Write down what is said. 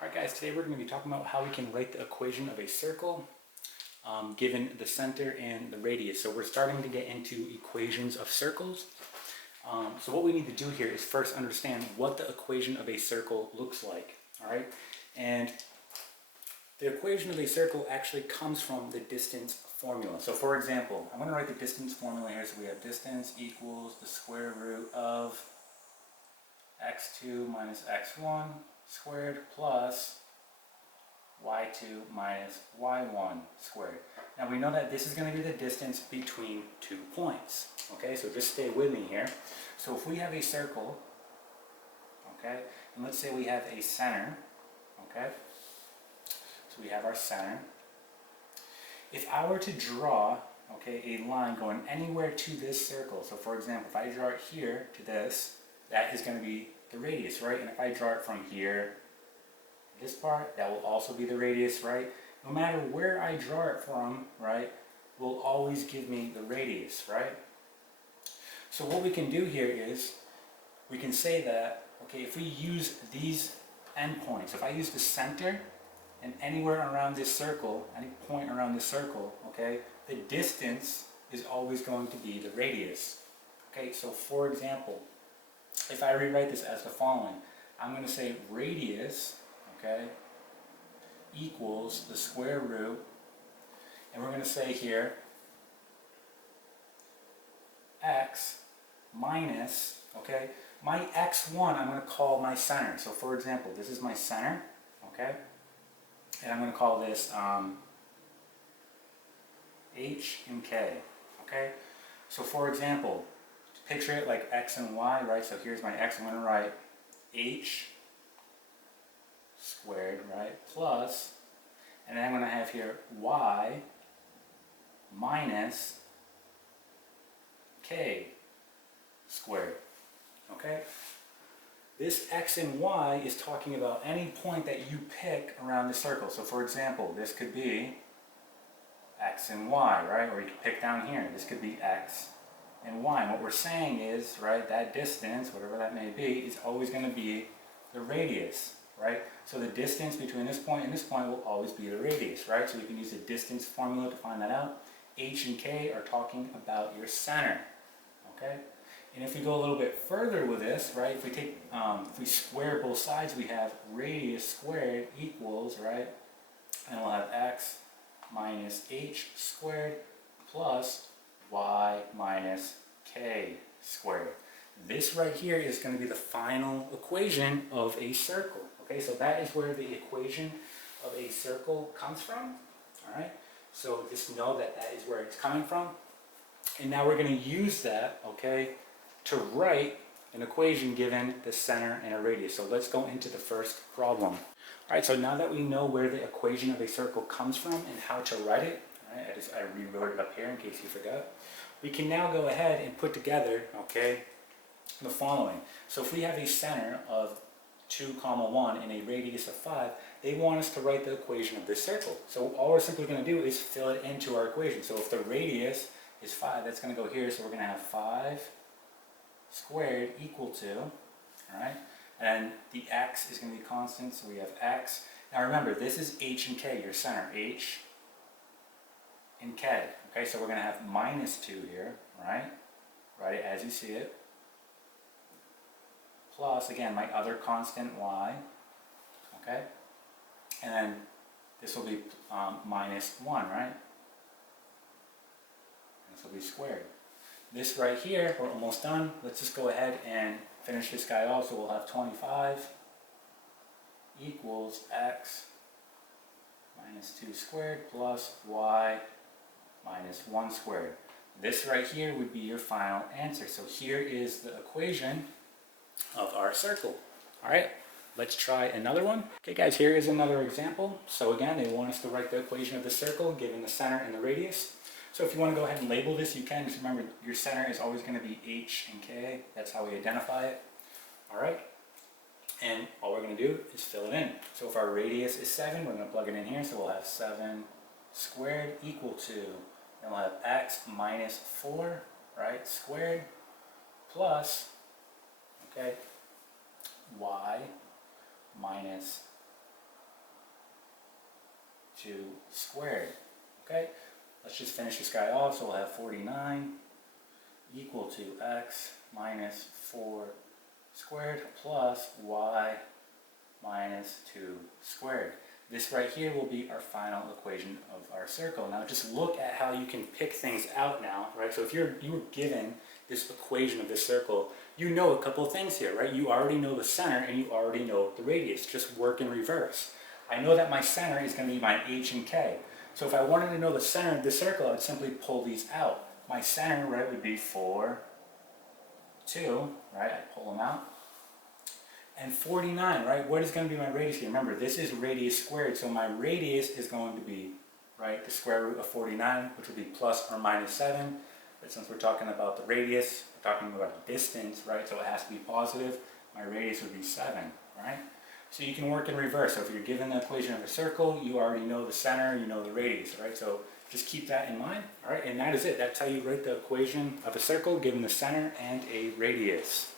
Alright guys, today we're going to be talking about how we can write the equation of a circle given the center and the radius. So we're starting to get into equations of circles. So what we need to do here is first understand what the equation of a circle looks like. Alright, and the equation of a circle actually comes from the distance formula. So for example, I'm going to write the distance formula here. So we have distance equals the square root of x2 minus x1 squared plus y2 minus y1 squared. Now we know that this is going to be the distance between 2 points. Okay, so just stay with me here. So if we have a circle, okay, and let's say we have a center, okay, so we have our center. If I were to draw, okay, a line going anywhere to this circle, so for example, if I draw it here to this, that is going to be the radius, right? And if I draw it from here, this part, that will also be the radius, right? No matter where I draw it from, right, will always give me the radius, right? So what we can do here is, we can say that, okay, if we use these endpoints, if I use the center and anywhere around this circle, any point around this circle, okay, the distance is always going to be the radius. Okay, so for example, if I rewrite this as the following, I'm going to say radius, okay, equals the square root, and we're going to say here x minus, okay, my x1 I'm going to call my center. So for example, this is my center, okay, and I'm going to call this h and k, okay. So for example, picture it like x and y, right? So here's my x. I'm going to write h squared, right, plus, and then I'm going to have here y minus k squared, okay? This x and y is talking about any point that you pick around the circle. So for example, this could be x and y, right? Or you could pick down here, this could be x and y. And what we're saying is, right, that distance, whatever that may be, is always going to be the radius, right? So the distance between this point and this point will always be the radius, right? So you can use the distance formula to find that out. H and K are talking about your center, okay? And if we go a little bit further with this, right, if we take, if we square both sides, we have radius squared equals, right, and we'll have x minus h squared plus y minus k squared. This right here is going to be the final equation of a circle. Okay, so that is where the equation of a circle comes from. All right, so just know that that is where it's coming from. And now we're going to use that, okay, to write an equation given the center and a radius. So let's go into the first problem. All right, so now that we know where the equation of a circle comes from and how to write it, all right, I rewrote it up here in case you forgot. We can now go ahead and put together, okay, the following. So if we have a center of 2, 1 and a radius of 5, they want us to write the equation of this circle. So all we're simply going to do is fill it into our equation. So if the radius is 5, that's going to go here. So we're going to have 5 squared equal to, all right, and the x is going to be constant, so we have x. Now remember, this is h and k, your center, h and k. Okay, so we're going to have minus 2 here, right? Write it as you see it. Plus, again, my other constant y, okay? And then this will be minus 1, right? And this will be squared. This right here, we're almost done. Let's just go ahead and finish this guy off. So we'll have 25 equals x minus 2 squared plus y minus 1 squared. This right here would be your final answer. So here is the equation of our circle. All right, let's try another one. Okay guys, here is another example. So again, they want us to write the equation of the circle given the center and the radius. So if you want to go ahead and label this, you can. Just remember, your center is always going to be h and k. That's how we identify it. All right, and all we're going to do is fill it in. So if our radius is 7, we're going to plug it in here. So we'll have 7 squared equal to, then we'll have x minus 4, right, squared, plus, okay, y minus 2 squared. Okay, let's just finish this guy off. So we'll have 49 equal to x minus 4 squared plus y minus 2 squared. This right here will be our final equation of our circle. Now just look at how you can pick things out now, right? So if you were given this equation of this circle, you know a couple of things here, right? You already know the center and you already know the radius. Just work in reverse. I know that my center is going to be my h and k. So if I wanted to know the center of the circle, I would simply pull these out. My center, right, would be 4, 2, right? I pull them out. And 49, right? What is going to be my radius here? Remember, this is radius squared, so my radius is going to be, right, the square root of 49, which would be plus or minus 7. But since we're talking about the radius, we're talking about distance, right? So it has to be positive. My radius would be 7, right? So you can work in reverse. So if you're given the equation of a circle, you already know the center, you know the radius, right? So just keep that in mind, all right? And that is it. That's how you write the equation of a circle, given the center and a radius.